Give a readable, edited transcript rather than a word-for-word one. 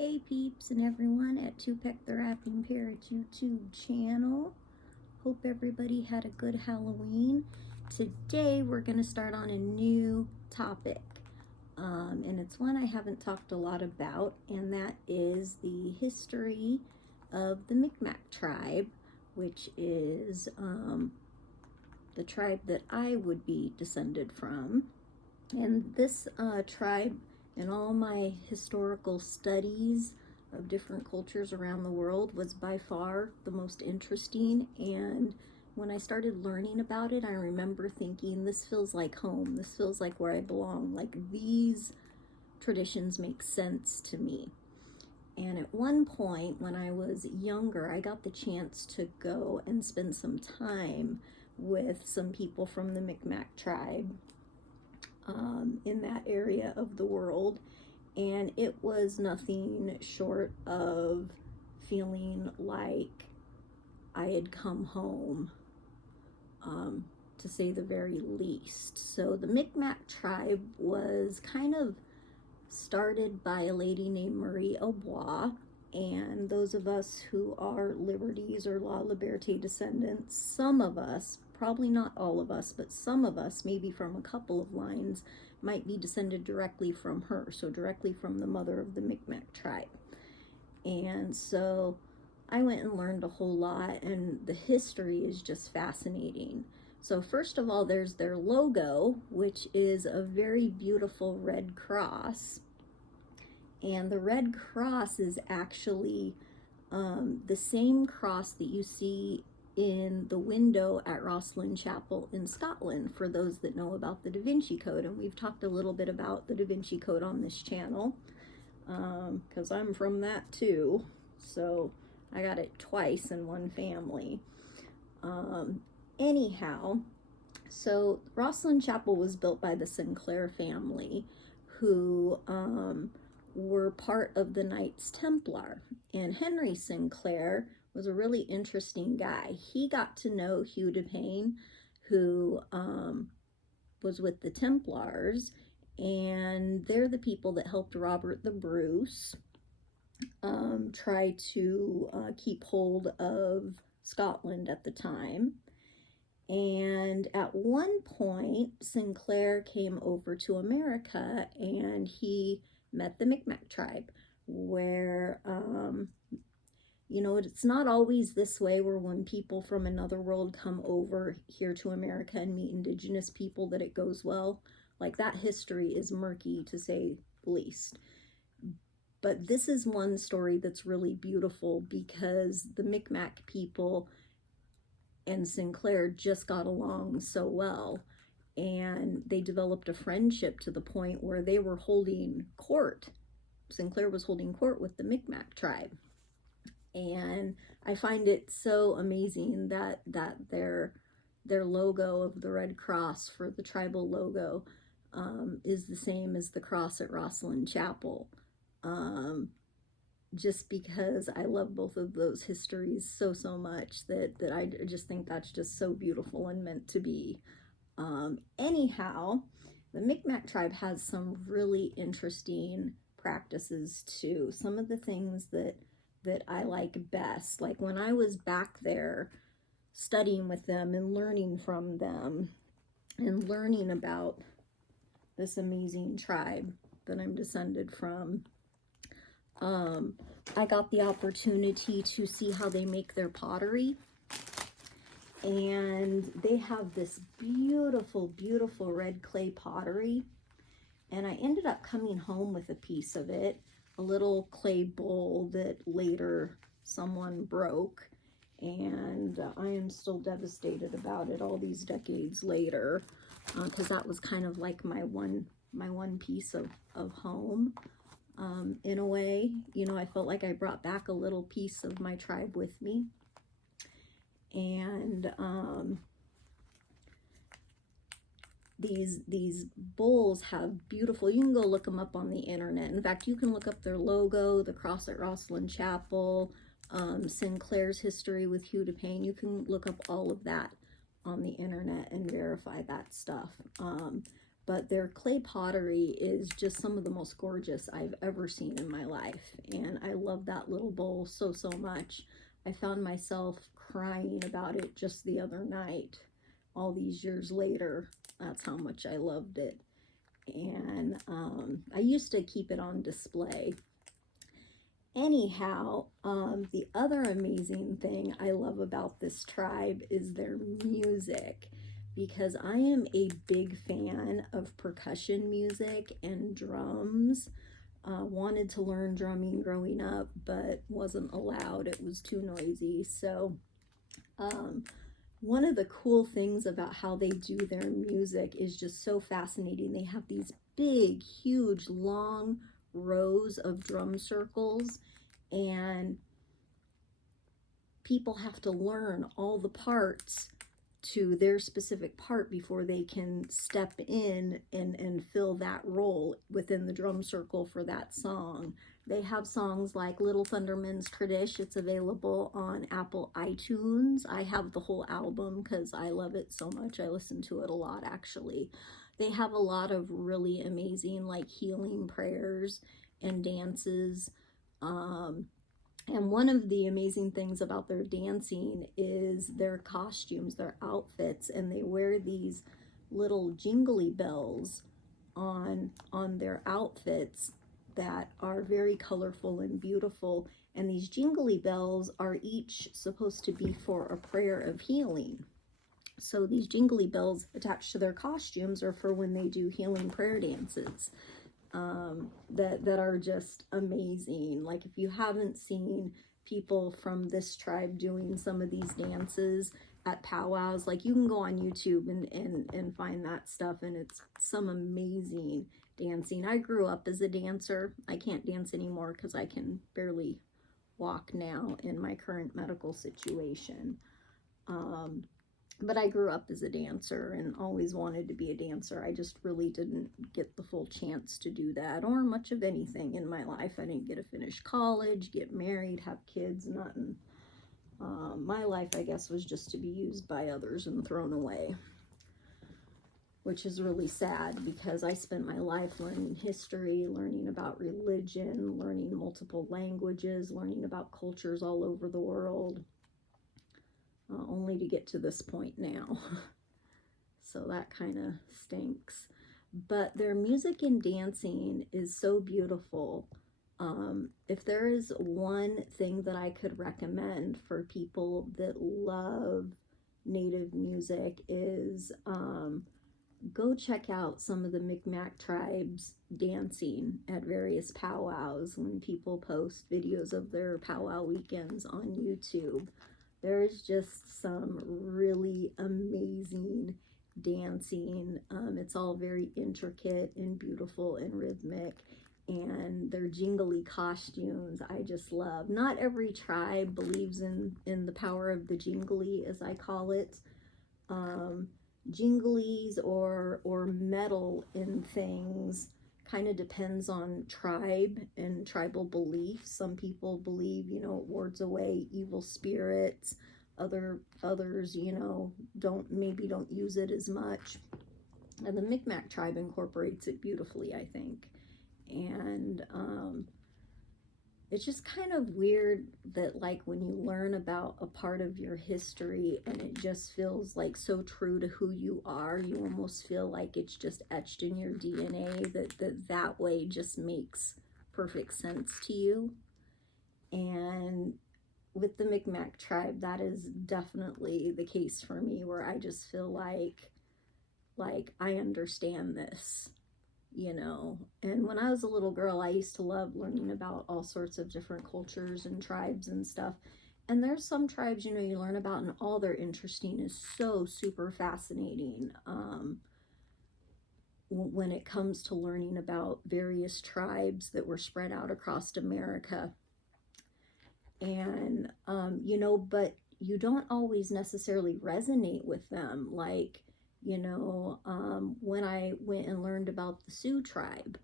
Hey peeps and everyone at M'ikMaq the Rapping Parrot YouTube channel. Hope everybody had a good Halloween. Today we're going to start on a new topic. And it's one I haven't talked a lot about, and that is the history of the M'ikMaq tribe, which is the tribe that I would be descended from. And this tribe, in all my historical studies of different cultures around the world, was by far the most interesting. And when I started learning about it, I remember thinking, this feels like home. This feels like where I belong. Like, these traditions make sense to me. And at one point, when I was younger, I got the chance to go and spend some time with some people from the M'ikMaq tribe in that area of the world, and it was nothing short of feeling like I had come home, to say the very least. So the M'ikMaq tribe was kind of started by a lady named Marie Aubois, and those of us who are Liberties or La Liberté descendants, some of us, probably not all of us, but some of us, maybe from a couple of lines, might be descended directly from her, so directly from the mother of the M'ikMaq tribe. And so I went and learned a whole lot, and the history is just fascinating. So first of all, there's their logo, which is a very beautiful red cross. And the red cross is actually the same cross that you see in the window at Roslyn Chapel in Scotland, for those that know about the Da Vinci Code. And we've talked a little bit about the Da Vinci Code on this channel, because I'm from that too. So I got it twice in one family. Anyhow, so Roslyn Chapel was built by the Sinclair family, who were part of the Knights Templar. And Henry Sinclair was a really interesting guy. He got to know Hugh de Payne, who was with the Templars, and they're the people that helped Robert the Bruce try to keep hold of Scotland at the time. And at one point, Sinclair came over to America, and he met the M'ikMaq tribe, where you know, it's not always this way, where when people from another world come over here to America and meet indigenous people, that it goes well. Like, that history is murky, to say the least. But this is one story that's really beautiful, because the M'ikMaq people and Sinclair just got along so well, and they developed a friendship to the point where they were holding court. Sinclair was holding court with the M'ikMaq tribe. And I find it so amazing that their logo of the red cross for the tribal logo is the same as the cross at Roslyn Chapel. Just because I love both of those histories so much that I just think that's just so beautiful and meant to be. Anyhow, the M'ikMaq tribe has some really interesting practices too. Some of the things that I like best, like when I was back there studying with them and learning from them and learning about this amazing tribe that I'm descended from, I got the opportunity to see how they make their pottery. And they have this beautiful, beautiful red clay pottery. And I ended up coming home with a piece of it, a little clay bowl that later someone broke. And I am still devastated about it all these decades later, because that was kind of like my one piece of home. In a way, you know, I felt like I brought back a little piece of my tribe with me. And these bowls have beautiful, you can go look them up on the internet. In fact, you can look up their logo, the cross at Roslyn Chapel, Sinclair's history with Hugh de Payne. You can look up all of that on the internet and verify that stuff. but their clay pottery is just some of the most gorgeous I've ever seen in my life. And I love that little bowl so, so much. I found myself crying about it just the other night, all these years later. That's how much I loved it. And I used to keep it on display. Anyhow, the other amazing thing I love about this tribe is their music, because I am a big fan of percussion music and drums. Wanted to learn drumming growing up, but wasn't allowed. It was too noisy. So one of the cool things about how they do their music is just so fascinating. They have these big, huge, long rows of drum circles, and people have to learn all the parts to their specific part before they can step in and fill that role within the drum circle for that song. They have songs like Little Thunderman's Tradish. It's available on Apple iTunes. I have the whole album because I love it so much. I listen to it a lot, actually. They have a lot of really amazing like healing prayers and dances. And one of the amazing things about their dancing is their costumes, their outfits, and they wear these little jingly bells on their outfits that are very colorful and beautiful. And these jingly bells are each supposed to be for a prayer of healing. So these jingly bells attached to their costumes are for when they do healing prayer dances. That are just amazing. Like, if you haven't seen people from this tribe doing some of these dances at powwows, like, you can go on YouTube and find that stuff, and it's some amazing dancing. I grew up as a dancer. I can't dance anymore because I can barely walk now in my current medical situation. But I grew up as a dancer and always wanted to be a dancer. I just really didn't get the full chance to do that, or much of anything in my life. I didn't get to finish college, get married, have kids, nothing. My life, I guess, was just to be used by others and thrown away, which is really sad because I spent my life learning history, learning about religion, learning multiple languages, learning about cultures all over the world. Only to get to this point now. So that kind of stinks. But their music and dancing is so beautiful. If there is one thing that I could recommend for people that love Native music is go check out some of the M'ikMaq tribes dancing at various powwows when people post videos of their powwow weekends on YouTube. There's just some really amazing dancing. It's all very intricate and beautiful and rhythmic, and their jingly costumes I just love. Not every tribe believes in the power of the jingly, as I call it. Jinglies or metal in things kind of depends on tribe and tribal beliefs. Some people believe, it wards away evil spirits. Others, don't use it as much. And the M'ikMaq tribe incorporates it beautifully, I think. And it's just kind of weird that, like, when you learn about a part of your history and it just feels like so true to who you are, you almost feel like it's just etched in your DNA, that way just makes perfect sense to you. And with the M'ikMaq tribe, that is definitely the case for me, where I just feel like I understand this. And when I was a little girl, I used to love learning about all sorts of different cultures and tribes and stuff. And there's some tribes, you learn about, and all their interesting is so super fascinating. When it comes to learning about various tribes that were spread out across America. And, but you don't always necessarily resonate with them. Like, when I went and learned about the Sioux tribe,